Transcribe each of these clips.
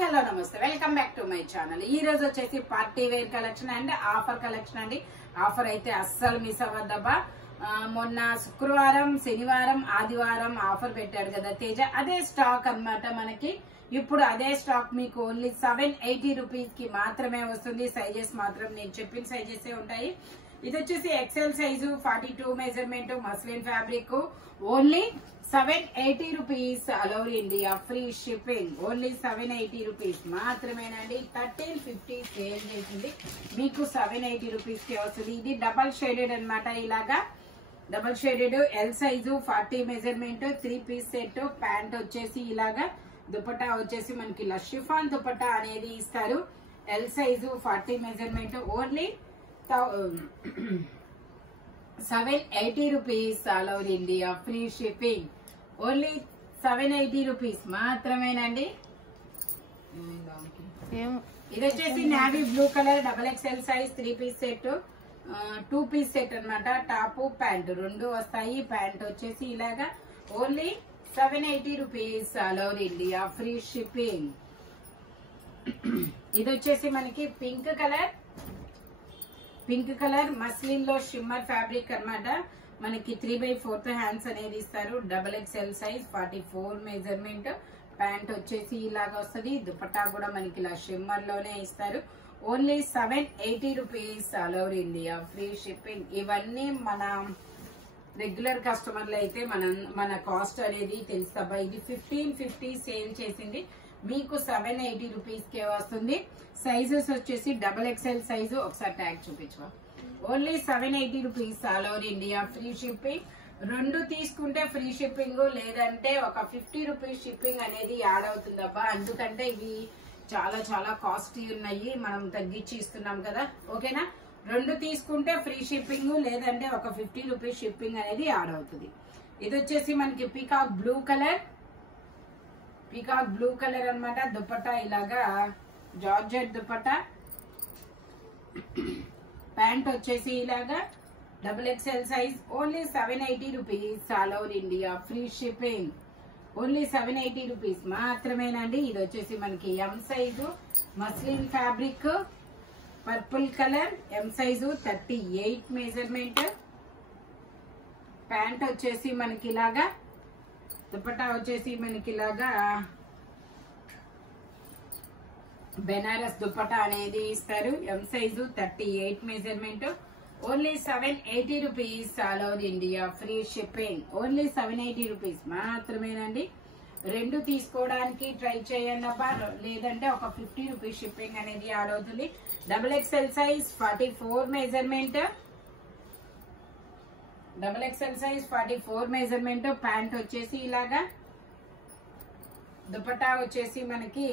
Hello నమస్తే welcome back to my channel. ఈ రోజు వచ్చేసి party wear collection and offer collection అండి. ఆఫర్ అయితే అస్సలు మిస్ అవ్వద్దబ్బా. మొన్న శుక్రవారం, శనివారం, ఆదివారం ఆఫర్ పెట్టాడు కదా తేజ, అదే స్టాక్ అన్నమాట మనకి. ఇప్పుడు అదే స్టాక్ మీకు ఓన్లీ 780 రూపీస్ కి మాత్రమే వస్తుంది. సైజెస్ మాత్రం నేను చెప్పిన సైజెస్ ఉంటాయి. ఇది వచ్చేసి XL size 42 measurement muslin fabric. Only 780 rupees all over India, free shipping. Only 780 rupees మాత్రమేనండి. 1350 సేల్ చేసింది, మీకు 780 రూపీస్ కి వస్తుంది. ఇది డబల్ షేడెడ్ అన్నమాట. ఇలాగా double shaded L size 40 measurement 3 piece set. Pant వచ్చేసి ఇలాగా, దుపట్టా వచ్చేసి మనకి ఇలా షిఫాన్ దుపట్టా అనేది ఇస్తారు. L size 40 measurement. Only 780 rupees all over India, free shipping. Only 780 rupees మాత్రమేనండి. ఇది వచ్చేసి navy blue colour double XL size 3 piece set, 2 piece set అన్నమాట. టాప్ ప్యాంట్ రెండు వస్తాయి. ప్యాంట్ వచ్చేసి ఇలాగా only 780 rupees all over India, free shipping. ఇది వచ్చేసి మనకి పింక్ కలర్ మస్లిన్ లో షిమ్మర్ ఫ్యాబ్రిక్ అన్నమాట. మనకి 3/4 హ్యాండ్స్ అనేది ఇస్తారు. Double XL size 44 measurement. Pant వచ్చేసి ఇలాగ వస్తుంది. దుపట్టా కూడా మనకి ఇలా షిమ్మర్ లోనే ఇస్తారు. Only 780 rupees all over India, free shipping. ఇవన్నీ మన రెగ్యులర్ కస్టమర్లు అయితే మన కాస్ట్ అనేది తెలుసబ్బా. ఇది 1550 సేల్ చేసింది, మీకు 780 రూపీస్ కే వస్తుంది. సైజెస్ వచ్చేసి డబల్ ఎక్స్ఎల్ సైజు. ఒకసారి ట్యాగ్ చూపించవా. Only 780 rupees all over India, free shipping. రెండు తీసుకుంటే ఫ్రీ షిప్పింగ్, లేదంటే ఒక 50 రూపీస్ షిప్పింగ్ అనేది యాడ్ అవుతుందబ్బా. ఎందుకంటే ఇవి చాలా చాలా కాస్ట్లీ ఉన్నాయి, మనం తగ్గించి ఇస్తున్నాం కదా. ఓకేనా, రెండు తీసుకుంటే ఫ్రీ షిప్పింగ్, లేదంటే ఒక 50 రూపీస్ షిప్పింగ్ అనేది యాడ్ అవుతుంది. ఇది వచ్చేసి మనకి పీకాక్ బ్లూ కలర్ అన్నమాట. దుపట్టా ఇలాగా జార్జెట్ దుపట్టా. ప్యాంట్ వచ్చేసి ఇలాగా double XL size. Only 780 rupees all over India, free shipping. Only 780 rupees మాత్రమేనండి. ఇది వచ్చేసి మనకి M size muslin fabric, purple colour, M size 38 measurement. Pant వచ్చేసి మనకి ఇలాగా, దుపట్టా వచ్చేసి మనకి ఇలాగా బెనారస్ దుపట్టా అనేది ఇస్తారు. M size 38 measurement. Only 780 rupees all over India, free shipping. Only 780 rupees మాత్రమేనండి. రెండు తీసుకోవడానికి ట్రై చేయండి అబ్బా, లేదంటే ఒక 50 రూపీస్ షిప్పింగ్ అనేది యాడ్ అవుతుంది. Double XL size 44 measurement. Double XL size 44 measurement. Pant వచ్చేసి ఇలాగా, దుపట్టా వచ్చేసి మనకి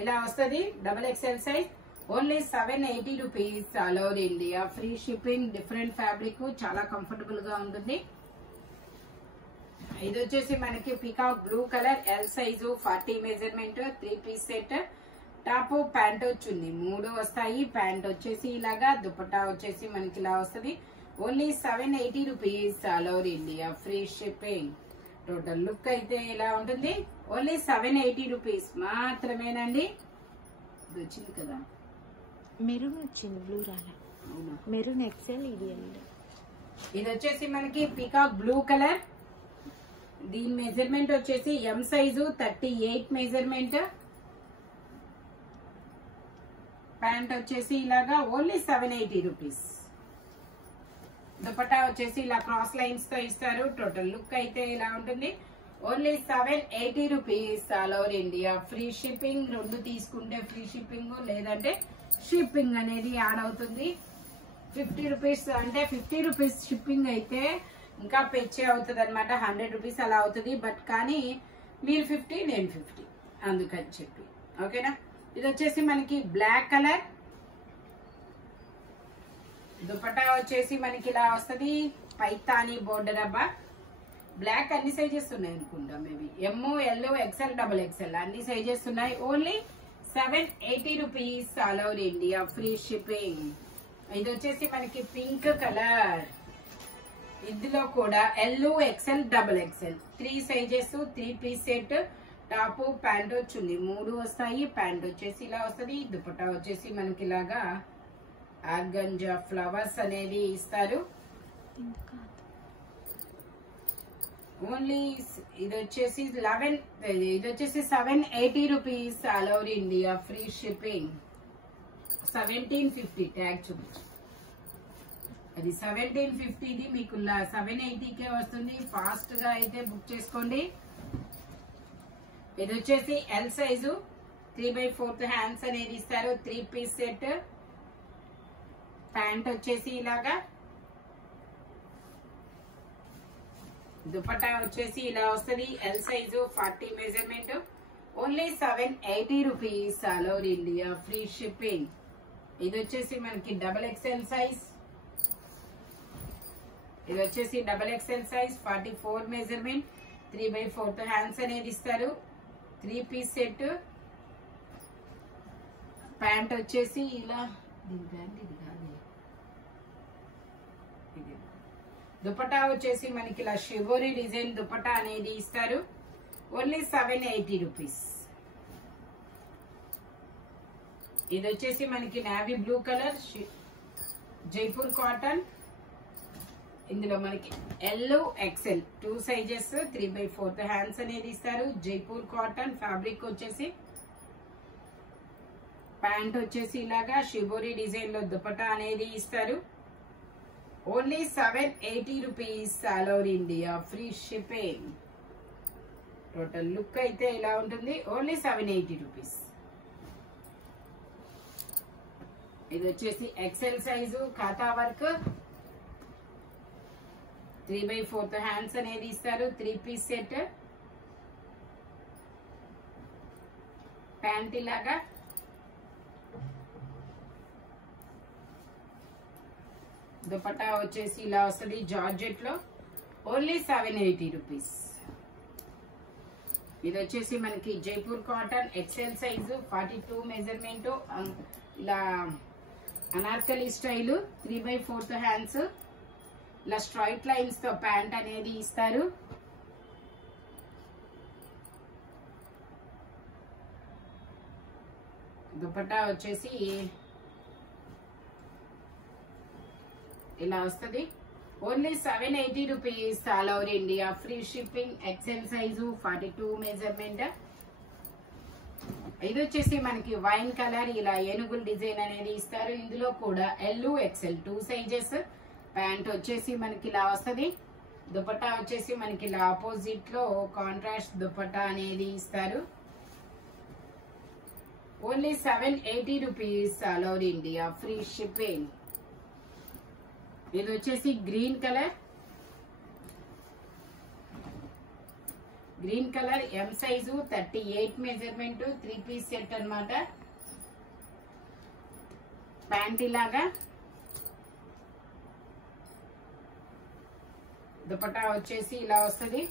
ఇలా వస్తుంది. Double XL size. Only 780 rupees all over India, free shipping. Different fabric, చాలా కంఫర్టబుల్ గా ఉంటుంది. ఇది వచ్చేసి మనకి peacock blue colour L size 40 measurement 3 piece set. Top pant వచ్చింది, 3 వస్తాయి. ప్యాంట్ వచ్చేసి ఇలాగా, దుపట్టా వచ్చేసి మనకి ఇలా వస్తుంది. Only 780 rupees all over India, free shipping. Total look అయితే ఇలా ఉంటుంది. ఓన్లీ 780 రూపీస్ మాత్రమేనండి. ఇది వచ్చింది కదా, మెరూన్ వచ్చింది, బ్లూ రాలా. Maroon XL. ఇది వచ్చేసి మనకి పీకాక్ బ్లూ కలర్. దీని మెజర్మెంట్ వచ్చేసి ఎం సైజు 38 మెజర్మెంట్. ప్యాంట్ వచ్చేసి ఇలాగా ఓన్లీ 780 రూపీస్. దుపట్టా వచ్చేసి ఇలా క్రాస్ లైన్స్ తో ఇస్తారు. టోటల్ లుక్ అయితే ఇలా ఉంటుంది. Only 780 rupees all over India, free shipping. రెండు తీసుకుంటే ఫ్రీ షిప్పింగ్, లేదంటే షిప్పింగ్ అనేది యాడ్ అవుతుంది. 50 రూపీస్ అంటే 50 రూపీస్ షిప్పింగ్ అయితే ఇంకా పెచ్చే అవుతుంది అనమాట. 100 రూపీస్ అలా అవుతుంది. బట్ కానీ మీరు 50 నేను 50, అందుకని చెప్పి. ఓకేనా. ఇది వచ్చేసి మనకి బ్లాక్ కలర్. దుపట్టా వచ్చేసి మనకి ఇలా వస్తుంది. పైతాని బోర్డర్ అబ్బా. బ్లాక్ అన్ని సైజెస్ ఉన్నాయి అనుకుంటా, maybe M, L, XL, double XL అన్ని సైజెస్ ఉన్నాయి. Only 780 rupees all over India, free shipping. ఇది వచ్చేసి మనకి పింక్ కలర్. ఇందులో కూడా L, XL, double XL 3 sizes 3 piece set. Top pant వచ్చింది, 3 వస్తాయి. ప్యాంట్ వచ్చేసి ఇలా వస్తుంది. దుపట్టా వచ్చేసి మనకి ఇలాగా ఆర్గంజా ఫ్లవర్స్ అనేది ఇస్తారు. ఓన్లీ ఇది వచ్చేసి 780 rupees all over India, free shipping. 1750 tag చూపించు. అది 1750ది మీకు 780కే వస్తుంది. ఫాస్ట్ గా అయితే బుక్ చేసుకోండి. ఇది వచ్చేసి ఎల్ సైజు 3/4 హ్యాండ్స్ అనేది ఇస్తారు. 3 పీస్ సెట్. ప్యాంట్ వచ్చేసి ఇలాగా, దుపట్టా వచ్చేసి ఇలా వస్తుంది. L size 40 measurement. Only 780 rupees all over India, free shipping. ఇది వచ్చేసి మనకి XXL సైజ్. ఇది వచ్చేసి XXL సైజ్ 44 మెజర్మెంట్. 3/4 హ్యాండ్స్ అనేది ఇస్తారు. 3 పీస్ సెట్. ప్యాంట్ వచ్చేసి ఇలా, దుపట్టా వచ్చేసి మనకి ఇలా షిబోరి డిజైన్ దుపట్టా అనేది ఇస్తారు. Only 780 rupees. ఇది వచ్చేసి మనకి navy blue colour Jaipur cotton. ఇందులో మనకి ఎల్ ఎక్సెల్ 2 సైజెస్, 3/4 హ్యాండ్స్ అనేది ఇస్తారు. జైపూర్ కాటన్ ఫ్యాబ్రిక్ వచ్చేసి. ప్యాంట్ వచ్చేసి ఇలాగా షిబోరి డిజైన్ లో దుపట్టా అనేది ఇస్తారు. Only 780 rupees all over India, free shipping. Total look అయితే ఇలా ఉంటుంది. Only 780 rupees. ఇది వచ్చేసి ఎక్సెల్ సైజు ఖాతా వర్క్. 3/4 హ్యాండ్స్ అనేది ఇస్తారు. 3 పీస్ సెట్. ప్యాంట్ ఇలాగా, దుపట్టా వచ్చేసి ఇలా వస్తుంది జార్జెట్ లో. Only 780 rupees. ఇది వచ్చేసి మనకి Jaipur cotton XL size 42 measurement. ఇలా అనార్కలి స్టైల్ 3/4 హ్యాండ్స్. ఇలా స్ట్రైట్ లైన్స్ తో ప్యాంట్ అనేది ఇస్తారు. దుపట్టా వచ్చేసి ఇలా వస్తుంది. Only 780 rupees all over India, free shipping. XL size 42 measurement. ఇది వచ్చేసి మనకి వైన్ కలర్ ఇలా ఏనుగుల డిజైన్ అనేది ఇస్తారు. ఇందులో కూడా ఎల్ ఎక్సెల్ 2 సైజెస్. ప్యాంట్ వచ్చేసి మనకి ఇలా వస్తుంది. దుపట్టా వచ్చేసి మనకి ఇలా ఆపోజిట్ లో కాంట్రాస్ట్ దుపట్టా అనేది ఇస్తారు. Only 780 rupees all over India, free shipping. ఇది వచ్చేసి green colour M size 38 measurement. 3 piece set అన్నమాట. ప్యాంట్ ఇలాగా, దుపట్టా వచ్చేసి ఇలా వస్తుంది.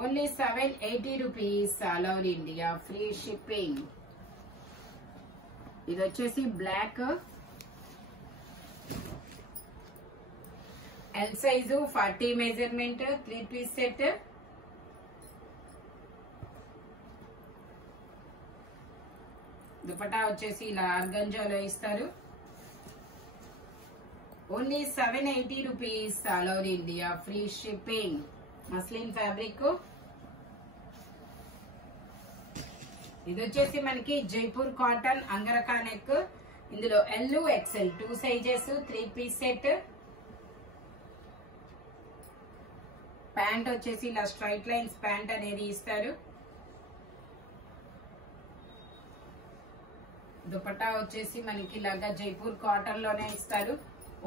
Only 780 rupees all over India, free shipping. ఇది వచ్చేసి black L size 40 measurement. 3 piece set. Dupatta వచ్చేసి ఇలా ఆర్గంజాలో ఇస్తారు. Only 780 rupees all over India, free shipping. Muslin fabric. ఇది వచ్చేసి మనకి జైపూర్ కాటన్ అంగరకా నెక్. ఇందులో L XL 2 sizes. 3 piece set. Pant వచ్చేసి ఇలా స్ట్రైట్ లైన్స్ ప్యాంట్ అనేది ఇస్తారు. దుపట్టా వచ్చేసి మనకి ఇలాగా జైపూర్ కాటన్ లోనే ఇస్తారు.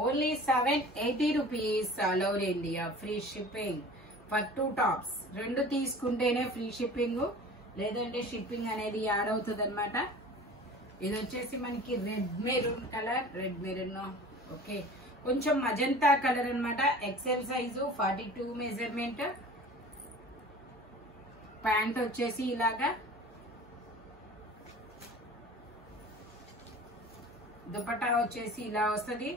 Only 780 rupees all over India, free shipping. For 2 tops 2 తీసుకుంటేనే ఫ్రీ షిప్పింగ్, లేదంటే షిప్పింగ్ అనేది యాడ్ అవుతుంది అనమాట. ఇది వచ్చేసి మనకి రెడ్ మెరూన్ కలర్. ఓకే, కొంచెం మజంతా కలర్ అన్నమాట. XL size 42 measurement. ప్యాంట్ వచ్చేసి ఇలాగా, దుపట్టా వచ్చేసి ఇలా వస్తుంది.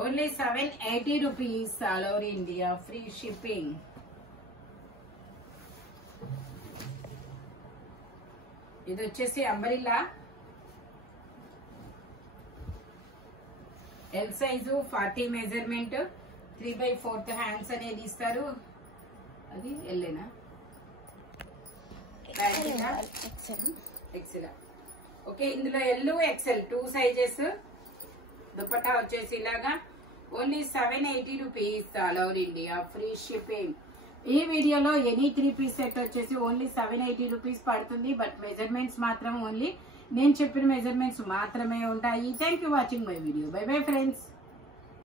Only 780 rupees all over India, free shipping. ఇది వచ్చేసి umbrella L size 40 measurement 3/4 hands అనేది ఇస్తారు. అది ఎల్లేనా ఎక్సెల్. ఓకే, ఇందులో ఎల్ ఎక్సెల్ 2 సైజెస్. దుపట్టా వచ్చేసి ఇలాగా only 780 rupees all over India, free shipping. ఈ వీడియోలో ఎనీ 3 పీస్ సెట్ వచ్చేసి ఓన్లీ 780 రూపీస్ పడుతుంది. బట్ మెజర్మెంట్స్ మాత్రం ఓన్లీ నేను చెప్పిన మెజర్మెంట్స్ మాత్రమే ఉంటాయి. Thank you watching my video. By bye friends.